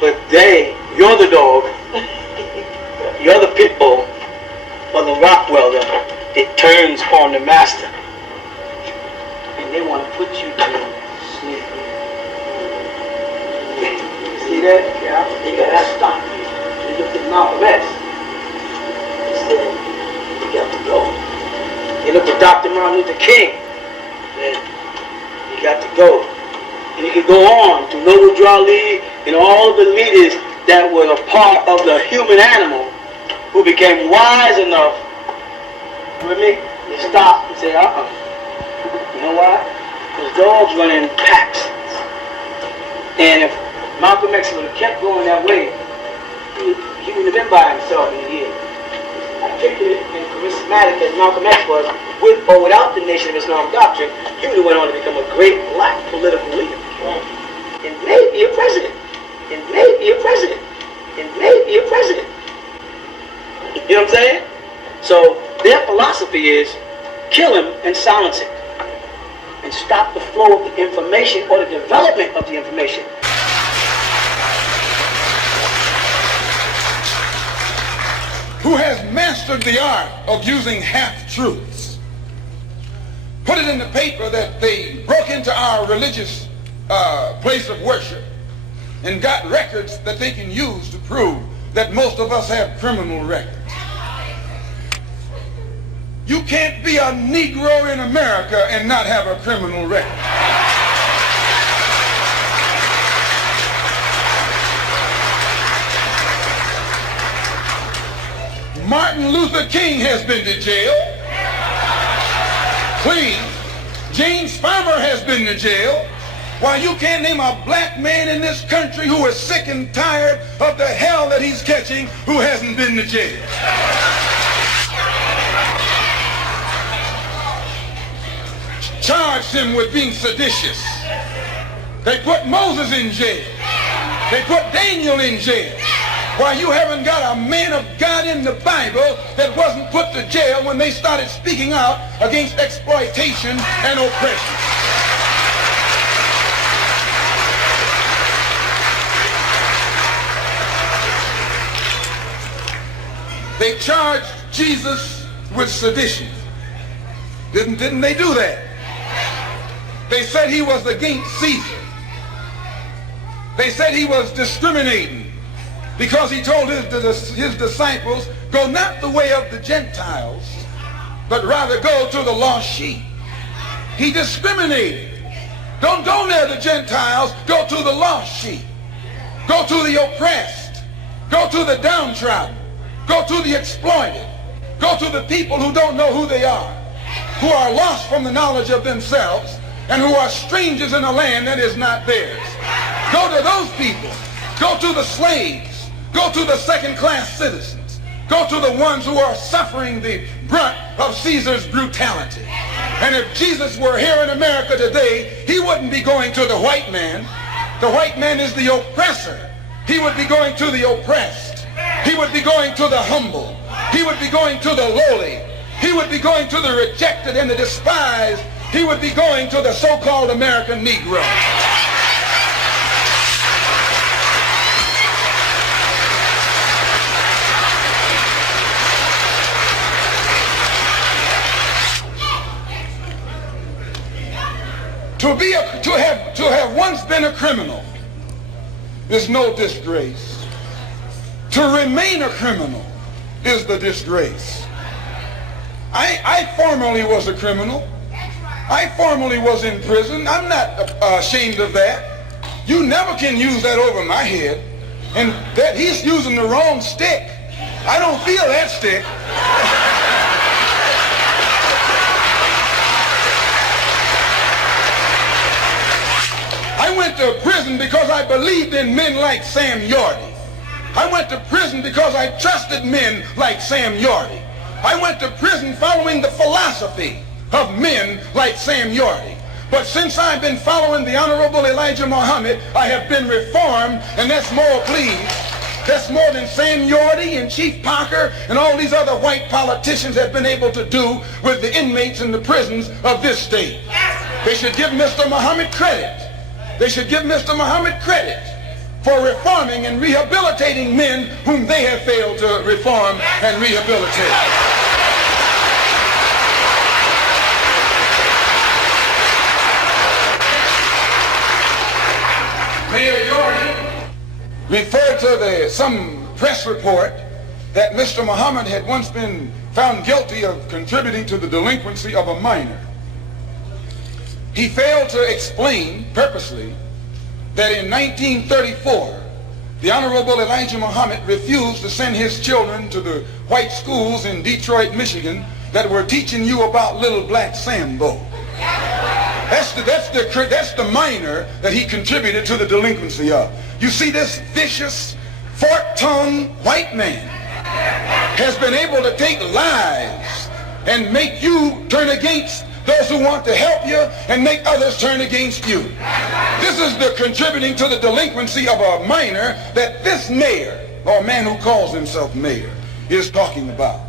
But you're the dog, you're the pit bull, or the rock welder that turns on the master. And they want to put you to sleep. See that? Yeah. They got that stop. They looked at Malcolm X. They said, you got to go. They looked at Dr. Martin Luther King. They said, you got to go. And you could go on to Noble Drew Ali and all the leaders that were a part of the human animal who became wise enough with me to stop and say, you know why? Because dogs run in packs. And if Malcolm X would have kept going that way, he wouldn't have been by himself in the year. Articulate and charismatic as Malcolm X was, with or without the Nation of Islam doctrine, he would have went on to become a great black political leader. And maybe a president. And maybe a president. And maybe a president. You know what I'm saying? So their philosophy is kill him and silence him. And stop the flow of the information or the development of the information. Who has mastered the art of using half-truths. Put it in the paper that they broke into our religious place of worship and got records that they can use to prove that most of us have criminal records. You can't be a Negro in America and not have a criminal record. Martin Luther King has been to jail. Clean. James Farmer has been to jail. Why, you can't name a black man in this country who is sick and tired of the hell that he's catching who hasn't been to jail. Charged him with being seditious. They put Moses in jail. They put Daniel in jail. Why, you haven't got a man of God in the Bible that wasn't put to jail when they started speaking out against exploitation and oppression. They charged Jesus with sedition. Didn't they do that? They said he was against Caesar. They said he was discriminating because he told his disciples, go not the way of the Gentiles, but rather go to the lost sheep. He discriminated. Don't go near the Gentiles, go to the lost sheep. Go to the oppressed. Go to the downtrodden. Go to the exploited. Go to the people who don't know who they are, who are lost from the knowledge of themselves, and who are strangers in a land that is not theirs. Go to those people. Go to the slaves. Go to the second-class citizens. Go to the ones who are suffering the brunt of Caesar's brutality. And if Jesus were here in America today, he wouldn't be going to the white man. The white man is the oppressor. He would be going to the oppressed. He would be going to the humble. He would be going to the lowly. He would be going to the rejected and the despised. He would be going to the so-called American Negro. To have once been a criminal is no disgrace. To remain a criminal is the disgrace. I formerly was a criminal. I formerly was in prison. I'm not ashamed of that. You never can use that over my head. And that he's using the wrong stick. I don't feel that stick. I went to prison because I believed in men like Sam Yorty. I went to prison because I trusted men like Sam Yorty. I went to prison following the philosophy of men like Sam Yorty. But since I've been following the Honorable Elijah Muhammad, I have been reformed, and that's more, please. That's more than Sam Yorty and Chief Parker and all these other white politicians have been able to do with the inmates in the prisons of this state. They should give Mr. Muhammad credit. They should give Mr. Muhammad credit for reforming and rehabilitating men whom they have failed to reform and rehabilitate. Mayor Jordan referred to some press report that Mr. Muhammad had once been found guilty of contributing to the delinquency of a minor. He failed to explain purposely that in 1934, the Honorable El-Hajj Muhammad refused to send his children to the white schools in Detroit, Michigan that were teaching you about little black Sambo. That's the minor that he contributed to the delinquency of. You see, this vicious, fork-tongued white man has been able to take lives and make you turn against those who want to help you and make others turn against you. This is the contributing to the delinquency of a minor that this mayor, or man who calls himself mayor, is talking about.